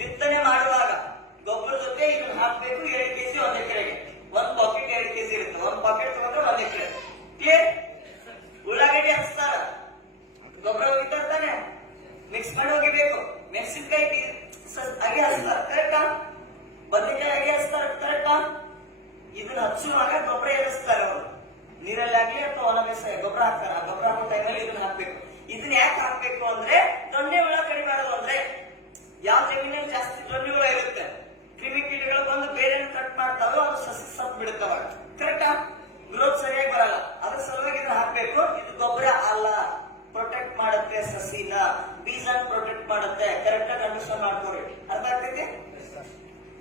ಬಿತ್ತನೆ ಮಾಡುವಾಗ ಗೊಬ್ಬರ ಜೊತೆ ಇದನ್ನ ಹಾಕ್ಬೇಕು. 2 kg 1 ಎಕರೆಗೆ. 1 ಪಾಕೆಟ್ 2 kg ಇರುತ್ತೆ. 1 ಪಾಕೆಟ್ ತಗೊಂಡ್ರೆ 1 ಎಕರೆ. ಕ್ಲಿಯರ್? ಉಳ್ಳಾಗಡ್ಡಿ ಹಚ್ತಾರ, ಗೊಬ್ಬರ ಹೋಗಿರ್ತಾರೆ ತಾನೆ, ಮಿಕ್ಸ್ ಮಾಡಿ ಹೋಗಿಬೇಕು. ಮೆಣಸಿನಕಾಯಿ ಅಗೆ ಹಚ್ತಾರ, ಕರೆಕ್ಟಾ? ಬದನೆಕಾಯಿ ಅಗೆ ಹಚ್ತಾರ, ಕರೆಕ್ಟಾ? ಇದನ್ನ ಹಚ್ಚುವಾಗ ಗೊಬ್ಬರ ಏರಿಸ್ತಾರೆ ಅವರು, ನೀರಲ್ಲಿ ಆಗ್ಲಿ ಅಥವಾ ಒಣ ಬೇಸಾಯ ಗೊಬ್ಬರ ಹಾಕ್ತಾರೆ. ಆ ಗೊಬ್ಬರ ಹಾಕೋ ಟೈಮಲ್ಲಿ ಇದನ್ನ ಹಾಕ್ಬೇಕು. ಇದನ್ನ ಯಾಕೆ ಹಾಕ್ಬೇಕು ಅಂದ್ರೆ ದೊಣ್ಣೆ ಹುಳ ಕಡಿಮೆ ಮಾಡೋದು. ಅಂದ್ರೆ ಯಾವ ಜಮೀನಲ್ಲಿ ಜಾಸ್ತಿ ದೊಣ್ಣೆ ಹುಳ ಇರುತ್ತೆ, ಕ್ರಿಮಿ ಕೀಟಗಳು ಬಂದು ಬೇರೆ ಕಟ್ ಮಾಡ್ತಾವೆ, ಅದು ಸಸಿ ಸತ್ ಬಿಡುತ್ತವ, ಕರೆಕ್ಟಾ? ಗ್ರೋತ್ ಸರಿಯಾಗಿ ಬರಲ್ಲ. ಅದ್ರ ಸಲುವಾಗಿ ಇದನ್ನ ಹಾಕ್ಬೇಕು. ಇದು ಗೊಬ್ಬರ ಅಲ್ಲ, ಪ್ರೊಟೆಕ್ಟ್ ಮಾಡುತ್ತೆ ಸಸಿನ, ಬೀಜನ ಪ್ರೊಟೆಕ್ಟ್ ಮಾಡುತ್ತೆ. ಕರೆಕ್ಟ್ ಆಗಿ ಅಂಡರ್ಸ್ಟ್ಯಾಂಡ್ ಮಾಡ್ಕೊರಿ. ಅರ್ಥ ಆಗ್ತೈತಿ?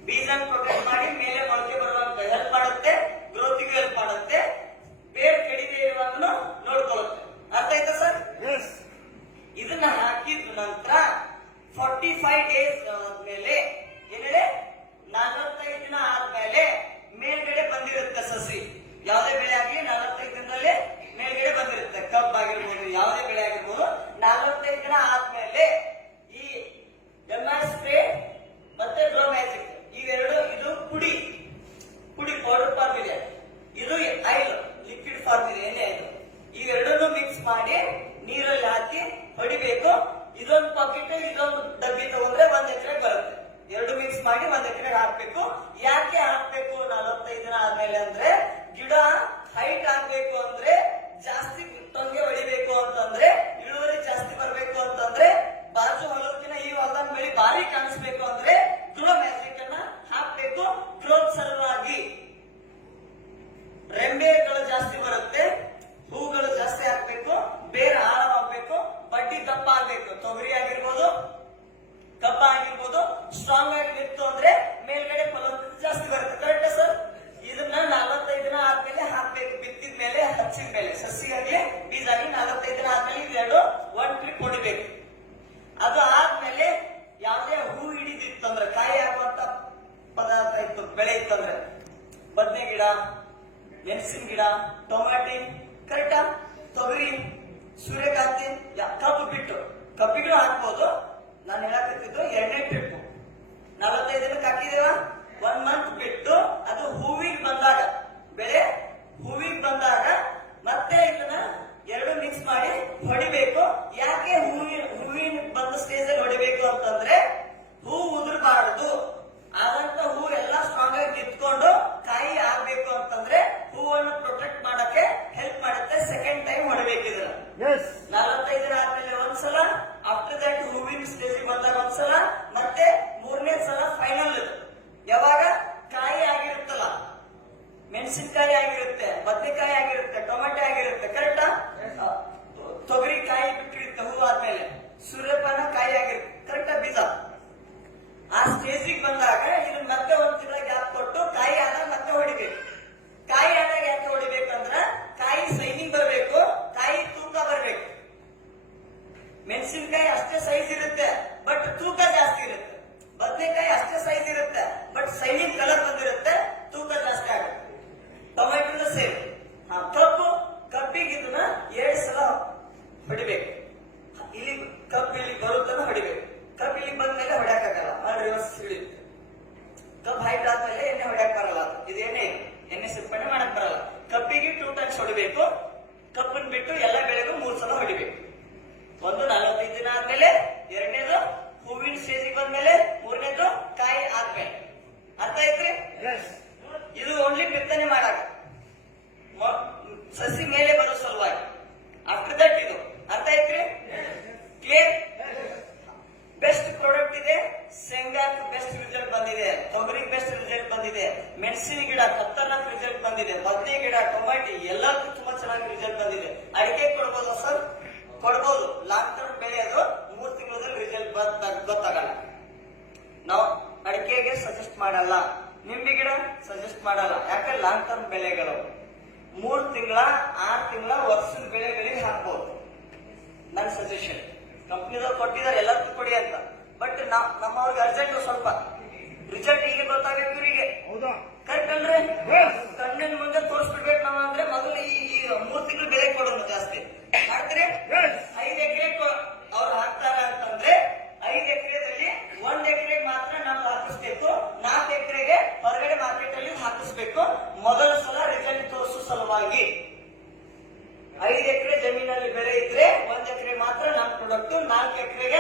ಬೀಜನ ಪ್ರೊಟೆಕ್ಟ್ ಮಾಡಿ ಮೇಲೆ ಮೊಳಕೆ ಬರುವಂತ ಹೆಲ್ಪ್ ಮಾಡುತ್ತೆ, ಗ್ರೋತಿಗೂ ಹೆಲ್ಪ್ ಮಾಡುತ್ತೆ, ಬೇರೆ ಕಡಿಮೆ ಇರುವಾಗನು ನೋಡ್ಕೊಳ್ಳುತ್ತೆ. ಅರ್ಥ ಆಯ್ತಾ ಸರ್? ಇದನ್ನ ಹಾಕಿದ ನಂತರ 45 ಡೇಸ್ ಆದ್ಮೇಲೆ, ಏನೇಳೆ 45 ದಿನ ಆದ್ಮೇಲೆ ಮೇಲ್ಗಡೆ ಬಂದಿರುತ್ತೆ ಸಸಿ. ಯಾವುದೇ ಬೆಳೆ ಆಗ್ಲಿ 45 ದಿನದಲ್ಲೇ ಮೇಲ್ಗಡೆ ಬಂದಿರುತ್ತೆ. ಕಬ್ಬ್ ಆಗಿರ್ಬೋದು, ಯಾವುದೇ ಬೆಳೆ ಆಗಿರ್ಬೋದು. 45 ದಿನ ಆದ್ಮೇಲೆ ಈ MR ಸ್ಪ್ರೇ ಮತ್ತೆ ಗ್ರೋ ಮ್ಯಾಜಿಕ್ ಇವೆರಡು, ಇದು ಪುಡಿ ಪೌಡರ್ ಫಾರ್ಮ್ ಇದೆ, ಇದು ಆಯಿಲ್ ಲಿಕ್ವಿಡ್ ಫಾರ್ಮ್ ಇದೆ, ಎಣ್ಣೆ ಆಯಿಲ್. ಇವೆರಡನ್ನು ಮಿಕ್ಸ್ ಮಾಡಿ ನೀರಲ್ಲಿ ಹಾಕಿ ಹೊಡಿಬೇಕು. ಇದೊಂದು ಪಾಕೆಟ್ ಇದೊಂದು ಡಬ್ಬಿ ತಗೊಂಡ್ರೆ 1 ಎಕರೆ ಬರುತ್ತೆ. ಎರಡು ಮಿಕ್ಸ್ ಮಾಡಿ 1 ಎಕರೆ ಹಾಕ್ಬೇಕು. ಯಾಕೆ ಹಾಕ್ಬೇಕು 45 ದಿನ ಆದ್ಮೇಲೆ ಅಂದ್ರೆ, ಗಿಡ ಹೈಟ್ ಆಗ್ಬೇಕು ಅಂದ್ರೆ, ಜಾಸ್ತಿ ಟೊಂಗೆ ಹೊಡಿಬೇಕು ಅಂತಂದ್ರೆ, ಇಳುವರಿ ಜಾಸ್ತಿ ಬರ್ಬೇಕು ಅಂತಂದ್ರೆ, ಬಾಜು ಹೊಲಕ್ಕಿನ ಈ ಹೊಲದ ಬೆಳೆ ಭಾರಿ ಕಾಣಿಸ್ಬೇಕು ಅಂದ್ರೆ ಗ್ರೋ ಮ್ಯಾಜಿಕ್ ಅನ್ನ ಹಾಕ್ಬೇಕು. ಗ್ರೋತ್ ಸಲುವಾಗಿ ರೆಂಬೆಗಳು ಜಾಸ್ತಿ ಬರುತ್ತೆ, ಹೂಗಳು ಜಾಸ್ತಿ ಹಾಕ್ಬೇಕು, ಬೇರೆ ಆಳವಾಗಬೇಕು, ಬಡ್ಡಿ ದಪ್ಪ ಆಗ್ಬೇಕು. ತೊಗರಿ ಆಗಿರ್ಬೋದು, ಕಬ್ಬ ಆಗಿರ್ಬೋದು, ಸ್ಟ್ರಾಂಗ್ ಆಗಿ ಬಿತ್ತು ಅಂದ್ರೆ ಮೇಲ್ಗಡೆ ಫಲವತ್ತತೆ ಜಾಸ್ತಿ ಬರುತ್ತೆ. Correct sir? ಇದನ್ನ 45 ದಿನ ಆದ್ಮೇಲೆ ಹಾಕ್ಬೇಕು. ಬಿತ್ತಿದ ಮೇಲೆ, ಹಚ್ಚಿದ ಮೇಲೆ, ಸಸಿಯಾಗಿ ಬೀಜ ಆಗಿ 45 ದಿನ ಆದ್ಮೇಲೆ ಇವೆರಡು 1 ಟ್ರಿಪ್ ಹೊಡಿಬೇಕು. ಅದು ಆದ್ಮೇಲೆ ಯಾವುದೇ ಹೂ ಹಿಡಿದಿತ್ತಂದ್ರೆ, ಕಾಯಿ ಆಗುವಂತ ಪದಾರ್ಥ ಇತ್ತು, ಬೆಳೆ ಇತ್ತಂದ್ರೆ, ಬದನೆ ಗಿಡ, ಮೆಣಸಿನ ಗಿಡ, ಟೊಮ್ಯಾಟಿ, ಕರೆಕ್ಟಾ? ತೊಗರಿ, ಸೂರ್ಯಕಾಂತಿ, ಕಬ್ಬು ಬಿಟ್ಟು ಕಬ್ಬಿಗೂ ಹಾಕ್ಬೋದು. ನಾನು ಹೇಳಕತ್ತಿದ್ದು 2ನೇ ಟ್ರಿಪ್ 45 ದಿನಕ್ಕೆ ಹಾಕಿದೇವ, 1 ಮಂತ್ ಬಿಟ್ಟು ಅದು ಹೂವಿಗೆ ಬಂದಾಗ, ಬೆಳೆ ಹೂವಿಗೆ ಬಂದಾಗ ಮತ್ತೆ ಇದನ್ನ ಎರಡು ಮಿಕ್ಸ್ ಮಾಡಿ ಹೊಡಿಬೇಕು. ಯಾಕೆ ಹೂವಿನ ಬಂದ ಸ್ಟೇಜ್ ಅಲ್ಲಿ ಹೊಡಿಬೇಕು ಅಂತಂದ್ರೆ, ಹೂ ಉದುರಬಾರದು. ಆದಂತ ಹೂ ಎಲ್ಲ ಸ್ಟ್ರಾಂಗ್ ಆಗಿ ನಿಂತ್ಕೊಂಡು ಕಾಯಿ ಆಗ್ಬೇಕು ಅಂತಂದ್ರೆ ಹೂವನ್ನು ಪ್ರೊಟೆಕ್ಟ್ ಮಾಡಕ್ಕೆ ಹೆಲ್ಪ್ ಮಾಡುತ್ತೆ. ಸೆಕೆಂಡ್ ಟೈಮ್ ಹೊಡಬೇಕಿದ್ರ 45 ದಿನ ಆದ್ಮೇಲೆ ಒಂದ್ಸಲ, ಆಫ್ಟರ್ ದಟ್ ಹೂವಿನ ಸ್ಟೇಜ್ ಬಂದಾಗ ಒಂದ್ಸಲ, ಮತ್ತೆ 3ನೇ ಸಲ ಫೈನಲ್. ಯಾವಾಗ ಕಾಯಿ ಆಗಿರುತ್ತಲ್ಲ, ಮೆಣಸಿನಕಾಯಿ ಆಗಿರುತ್ತೆ, ಬದನೆಕಾಯಿ ಆಗಿರುತ್ತೆ, ಟೊಮೆಟೊ ಆಗಿರುತ್ತೆ, ಕರೆಕ್ಟಾ? ತೊಗರಿ ಕಾಯಿ ಬಿಟ್ಟಿರುತ್ತೆ ಹೂ ಆದ್ಮೇಲೆ, ಸೂರ್ಯಪಾನ ಕಾಯಿ ಆಗಿರುತ್ತೆ, ಕರೆಕ್ಟಾ? ಬೀಜ ಆ ಸ್ಟೇಜಿಗೆ ಬಂದಾಗ ಇದನ್ನ ಮತ್ತೆ 1 ತಿಂಗಳ ಗ್ಯಾಪ್ ಕೊಟ್ಟು ಕಾಯಿ ಆದಾಗ ಮತ್ತೆ ಹೊಡಿಬೇಕು. ಕಾಯಿ ಆದಾಗ ಯಾಕೆ ಹೊಡಿಬೇಕಂದ್ರ, ಕಾಯಿ ಸೈನಿಂಗ್ ಬರಬೇಕು, ಕಾಯಿ ತೂಕ ಬರಬೇಕು. ಮೆಣಸಿನಕಾಯಿ ಅಷ್ಟೇ ಸೈಜ್ ಇರುತ್ತೆ ಬಟ್ ತೂಕ ಜಾಸ್ತಿ ಇರುತ್ತೆ. ಬದನೆಕಾಯಿ ಅಷ್ಟೇ ಸೈಜ್ ಇರುತ್ತೆ ಬಟ್ ಸೈನಿಂಗ್ ಕಲರ್ ಬಂದಿರುತ್ತೆ, ತೂಕ ಜಾಸ್ತಿ ಆಗುತ್ತೆ. Tomato same. ಕಬ್ಬಿಗೆ ಇದನ್ನ 2 ಸಲ ಹೊಡಿಬೇಕು. ಇಲ್ಲಿ ಕಬ್ಬು ಇಲ್ಲಿ ಬರುತ್ತಲ್ಲ ಹೊಡಿಬೇಕು. ಕಬ್ಬು ಇಲ್ಲಿ ಬಂದ್ಮೇಲೆ ಹೊಡ್ಯಾಕಾಗಲ್ಲ, ರಿವರ್ಸ್ ಹಿಡಿಯುತ್ತೆ. ಕಬ್ಬು ಹೈಟ್ ಆದ್ಮೇಲೆ ಎಣ್ಣೆ ಹೊಡ್ಯಾಕ್ ಬರಲ್ಲ, ಇದು ಎಣ್ಣೆ ಸಿಂಪಡಣೆ ಮಾಡಕ್ ಬರಲ್ಲ. ಕಬ್ಬಿಗೆ 2 ಟೈಮ್ಸ್ ಹೊಡಿಬೇಕು. ಕಬ್ಬನ್ ಬಿಟ್ಟು ಎಲ್ಲ ಬೆಳೆಗೂ 3 ಸಲ ಹೊಡಿಬೇಕು. ಒಂದು 45 ದಿನ ಆದ್ಮೇಲೆ, 2ನೇದು ಹೂವಿನ ಸ್ಟೇಜಿಗೆ ಬಂದ್ಮೇಲೆ, 3ನೇದು ಕಾಯಿ ಆದ್ಮೇಲೆ. ಅರ್ಥ ಐತ್ರಿ? ಇದು ಓನ್ಲಿ ಬಿತ್ತನೆ ಮಾಡಾಕ, ಸಸಿ ಮೇಲೆ ಬರೋ ಸಲುವಾಗಿ. ಆಫ್ಟರ್ ದಟ್ ಇದು. ಅರ್ಥ ಐತ್ರಿ? ಕ್ಲಿಯರ್? ಬೆಸ್ಟ್ ಪ್ರಾಡಕ್ಟ್ ಇದೆ. ಶೇಂಗಾಕ್ಕೆ ಬೆಸ್ಟ್ ರಿಸಲ್ಟ್ ಬಂದಿದೆ, ತೊಗರಿಗೆ ಬೆಸ್ಟ್ ರಿಸಲ್ಟ್ ಬಂದಿದೆ, ಮೆಣಸಿನ ಗಿಡ ಖತರ್ನಾಕ್ ರಿಸಲ್ಟ್ ಬಂದಿದೆ, ಬದನೆ ಗಿಡ, ಟೊಮ್ಯಾಟಿ ಎಲ್ಲದಕ್ಕೂ ತುಂಬಾ ಚೆನ್ನಾಗಿ ರಿಸಲ್ಟ್ ಬಂದಿದೆ. ಅಡಿಕೆ ಕೊಡ್ಬೋದು ಸರ್? ಕೊಡ್ಬೋದು. ಲಾಂಗ್ ಟರ್ಮ್ ಬೆಳೆ ಅದು, 3 ತಿಂಗಳಲ್ಲಿ ರಿಸಲ್ಟ್ ಗೊತ್ತಾಗಲ್ಲ. ನಾವು ಅಡಿಕೆಗೆ ಸಜೆಸ್ಟ್ ಮಾಡಲ್ಲ, ನಿಂಬೆ ಗಿಡ ಸಜೆಸ್ಟ್ ಮಾಡಲ್ಲ. ಯಾಕೆ? ಲಾಂಗ್ ಟರ್ಮ್ ಬೆಳೆಗಳು 3 ತಿಂಗಳ, 6 ತಿಂಗಳ, ವರ್ಷದ ಬೆಳೆಗಳಿಗೆ ಹಾಕ್ಬೋದು. ನನ್ನ ಸಜೆಷನ್. ಕಂಪ್ನಿದವ್ರು ಕೊಟ್ಟಿದ್ದಾರೆ ಎಲ್ಲದಕ್ಕೂ ಕೊಡಿ ಅಂತ, ಬಟ್ ನಮ್ಮವ್ರಿಗೆ ಅರ್ಜೆಂಟ್ ಸ್ವಲ್ಪ ರಿಸಲ್ಟ್ ಈಗ ಗೊತ್ತಾಗಬೇಕು ಇವರಿಗೆ. ಕರೆಕ್ಟ್ ಅಲ್ರಿ? ಕಣ್ಣಿನ ಮುಂದೆ ತೋರಿಸ್ಬಿಡ್ಬೇಕು ನಾವು. ಅಂದ್ರೆ ಮೊದಲು ಈ 3 ತಿಂಗಳು ಬೆಳೆ ಕೊಡೋದು ಜಾಸ್ತಿ ಮಾಡ್ತಾರೆ. 5 ಎಕರೆ ಅವ್ರು ಹಾಕ್ತಾರ ಅಂತಂದ್ರೆ 5 ಎಕರೆದಲ್ಲಿ 1 ಎಕರೆ ಮಾತ್ರ 5 ಎಕರೆ ಜಮೀನಲ್ಲಿ ಬೆಳೆ ಇದ್ರೆ 1 ಎಕರೆ ಮಾತ್ರ ನನ್ ಪ್ರಾಡಕ್ಟ್, 4 ಎಕರೆಗೆ